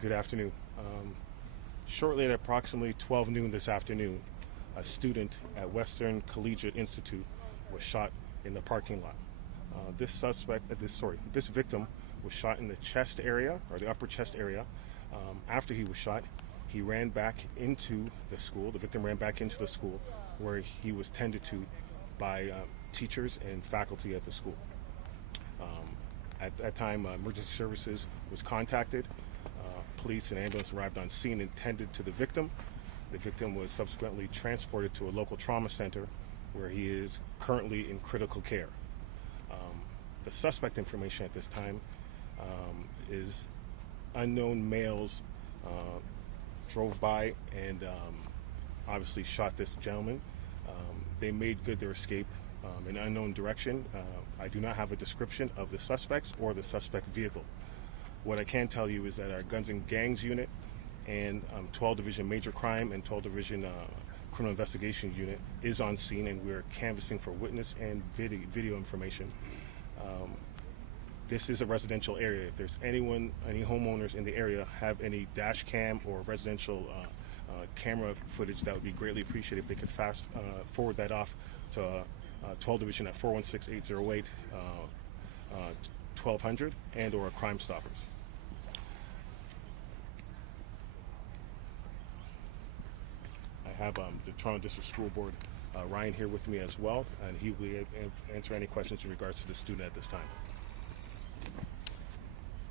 Good afternoon. Shortly at approximately 12 noon this afternoon, a student at Western Collegiate Institute was shot in the parking lot. This victim was shot in the chest area or the upper chest area. After he was shot, he ran back into the school. The victim ran back into the school where he was tended to by teachers and faculty at the school. At that time, emergency services was contacted. Police and ambulance arrived on scene and tended to the victim. The victim was subsequently transported to a local trauma center where he is currently in critical care. The suspect information at this time is unknown males drove by and obviously shot this gentleman. They made good their escape in an unknown direction. I do not have a description of the suspects or the suspect vehicle. What I can tell you is that our Guns and Gangs unit and 12 Division Major Crime and 12 Division Criminal Investigation unit is on scene, and we're canvassing for witness and video information. This is a residential area. If there's any homeowners in the area have any dash cam or residential camera footage, that would be greatly appreciated if they could fast forward that off to 12 Division at 416-808 1200 and or Crime Stoppers. I have the Toronto District School Board Ryan here with me as well, and he will answer any questions in regards to the student at this time.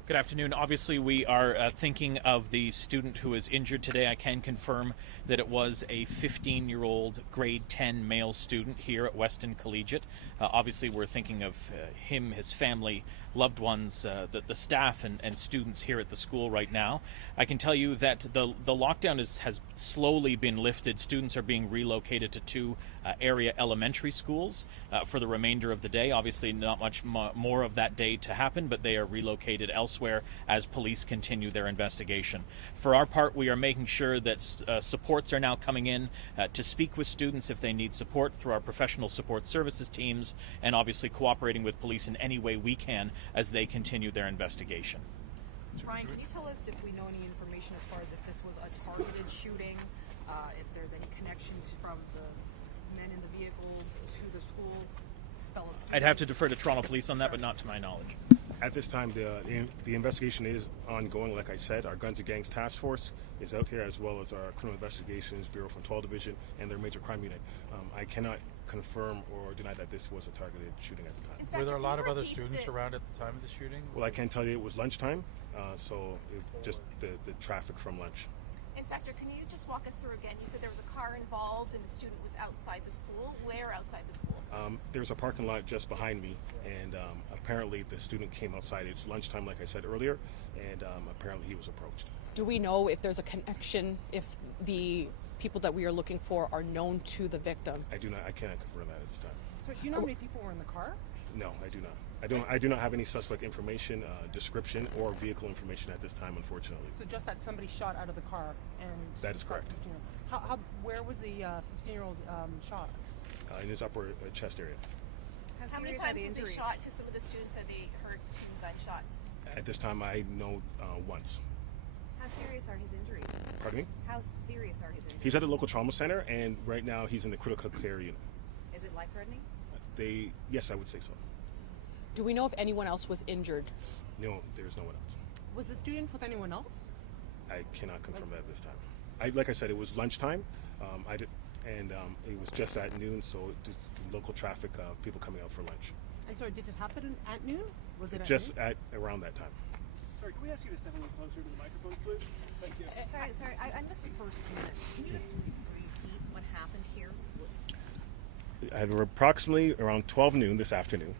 Good afternoon. Obviously, we are thinking of the student who is injured today. I can confirm that it was a 15-year-old grade 10 male student here at Weston Collegiate. Obviously, we're thinking of him, his family, loved ones, the staff and students here at the school right now. I can tell you that the lockdown has slowly been lifted. Students are being relocated to two area elementary schools for the remainder of the day. Obviously, not much more of that day to happen, but they are relocated elsewhere as police continue their investigation. For our part, we are making sure that supports are now coming in to speak with students if they need support through our professional support services teams, and obviously cooperating with police in any way we can as they continue their investigation. Ryan, can you tell us if we know any information as far as if this was a targeted shooting, if there's any connections from the men in the vehicle to the school, fellow students? I'd have to defer to Toronto Police on that, but not to my knowledge. At this time, the investigation is ongoing. Like I said, our Guns and Gangs Task Force is out here, as well as our Criminal Investigations Bureau from 12 Division and their Major Crime Unit. I cannot confirm or deny that this was a targeted shooting at the time. Were there a lot of other students around at the time of the shooting? Well, I can tell you it was lunchtime, so just the traffic from lunch. Inspector, can you just walk us through again? You said there was a car involved and the student was outside the school. Where outside the school? There's a parking lot just behind me, and apparently the student came outside. It's lunchtime, like I said earlier, and apparently he was approached. Do we know if there's a connection, if the people that we are looking for are known to the victim? I cannot confirm that at this time. So do you know how many people were in the car? No, I do not. I do not have any suspect information, description, or vehicle information at this time, unfortunately. So just that somebody shot out of the car and... That is correct. Where was the 15-year-old shot? In his upper chest area. How many times was he shot? Because some of the students said they heard 2 gunshots. At this time, I know once. How serious are his injuries? Pardon me? How serious are his injuries? He's at a local trauma center, and right now he's in the critical care unit. Is it life-threatening? Yes, I would say so. Do we know if anyone else was injured? No, there's no one else. Was the student with anyone else? I cannot confirm that at this time. Like I said, it was lunchtime. It was just at noon, so just local traffic, people coming out for lunch. And sorry, did it happen at noon? Was it just at around that time? Sorry, can we ask you to step a little closer to the microphone, please? Thank you. Sorry, I missed the first minute. Can you just repeat what happened here? At approximately around 12 noon this afternoon,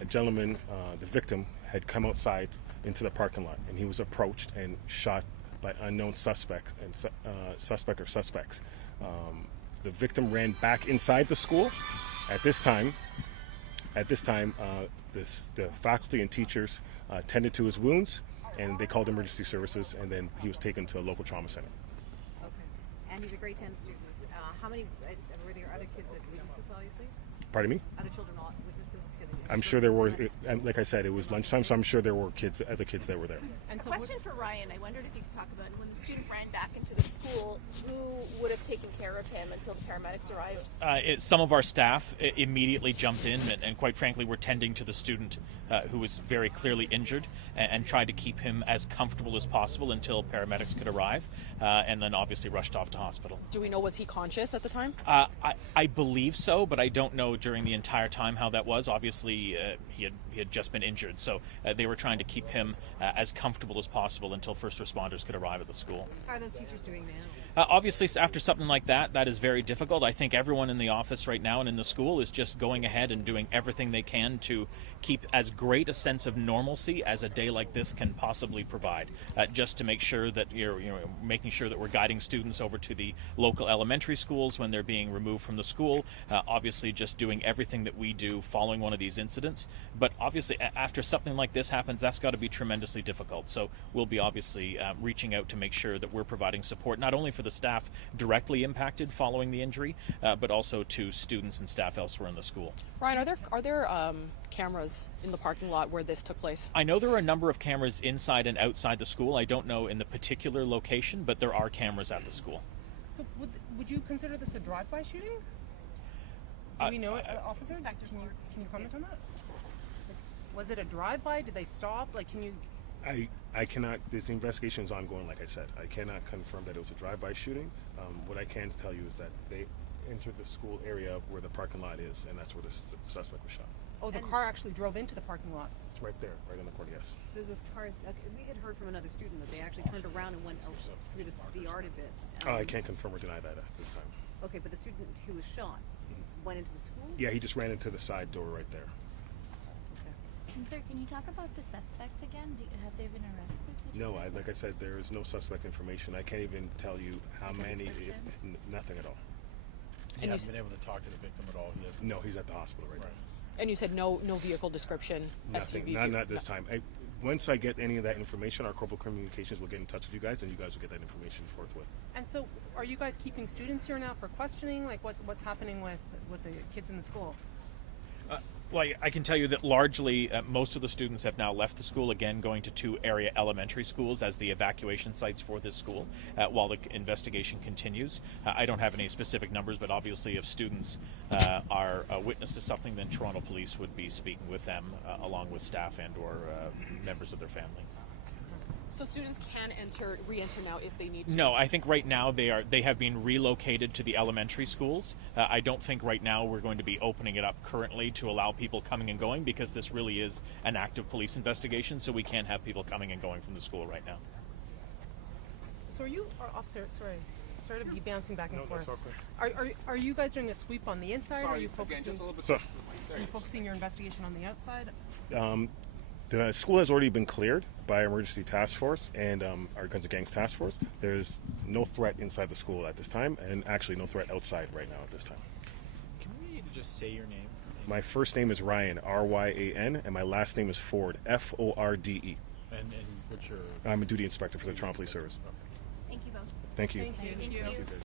a gentleman, the victim, had come outside into the parking lot, and he was approached and shot by unknown suspects and suspects. The victim ran back inside the school. At this time, the faculty and teachers tended to his wounds, and they called emergency services, and then he was taken to a local trauma center. Okay. And he's a grade 10 student. How many, were there other kids that witnessed this, obviously? Pardon me? Other children witnessed this? I'm sure there were, and like I said, it was lunchtime, so I'm sure there were other kids that were there. And A so question for Ryan. I wondered if you could talk about when the student ran back into the school, who would have taken care of him until the paramedics arrived? Some of our staff immediately jumped in and quite frankly, were tending to the student who was very clearly injured and tried to keep him as comfortable as possible until paramedics could arrive, and then obviously rushed off to hospital. Do we know, was he conscious at the time? I believe so, but I don't know during the entire time how that was. Obviously, he had just been injured, so they were trying to keep him as comfortable as possible until first responders could arrive at the school. how are those teachers doing now? Obviously, after something like that is very difficult. I think everyone in the office right now and in the school is just going ahead and doing everything they can to keep as great a sense of normalcy as a day like this can possibly provide, just to make sure that making sure that we're guiding students over to the local elementary schools when they're being removed from the school. Obviously, just doing everything that we do following one of these incidents. But obviously, after something like this happens, that's got to be tremendously difficult. So we'll be obviously reaching out to make sure that we're providing support not only for the staff directly impacted following the injury, but also to students and staff elsewhere in the school. Ryan, are there cameras in the parking lot where this took place? I know there are a number of cameras inside and outside the school. I don't know in the particular location, but there are cameras at the school. So would you consider this a drive-by shooting? Do we know it, officer? Can you comment on that? Like, was it a drive-by? Did they stop? Like, can you? I cannot, this investigation is ongoing, like I said. I cannot confirm that it was a drive-by shooting. What I can tell you is that they entered the school area where the parking lot is, and that's where the suspect was shot. Oh, the car actually drove into the parking lot. It's right there, right in the court, yes. Those cars, we had heard from another student that they actually turned around and went out through the yard a bit. I can't confirm or deny that at this time. Okay, but the student who was shot went into the school? Yeah, he just ran into the side door right there. And sir, can you talk about the suspect again? Have they been arrested? No, like I said, there is no suspect information. I can't even tell you how many, if nothing at all. He hasn't been able to talk to the victim at all. He hasn't. No, he's at the hospital right now. And you said no vehicle description, Nothing, SUV. not this time. Once I get any of that information, our corporal communications will get in touch with you guys, and you guys will get that information forthwith. And so, are you guys keeping students here now for questioning? Like, what's happening with the kids in the school? Well, I can tell you that largely most of the students have now left the school, again going to 2 area elementary schools as the evacuation sites for this school while the investigation continues. I don't have any specific numbers, but obviously if students are a witness to something, then Toronto Police would be speaking with them along with staff and or members of their family. So students can re-enter now if they need to? No, I think right now they have been relocated to the elementary schools. I don't think right now we're going to be opening it up currently to allow people coming and going because this really is an active police investigation, so we can't have people coming and going from the school right now. So officer, sorry to be bouncing back and forth. that's okay. Are you guys doing a sweep on the inside? Are you focusing? So, Are you focusing your investigation on the outside? the school has already been cleared by our emergency task force and our Guns and Gangs task force. There's no threat inside the school at this time, and actually no threat outside right now at this time. Can we just say your name? My first name is Ryan, R-Y-A-N, and my last name is Ford, F-O-R-D-E. And what's your? I'm a duty inspector for the Toronto Police Service. Thank you both. Thank you. Thank you. Thank you.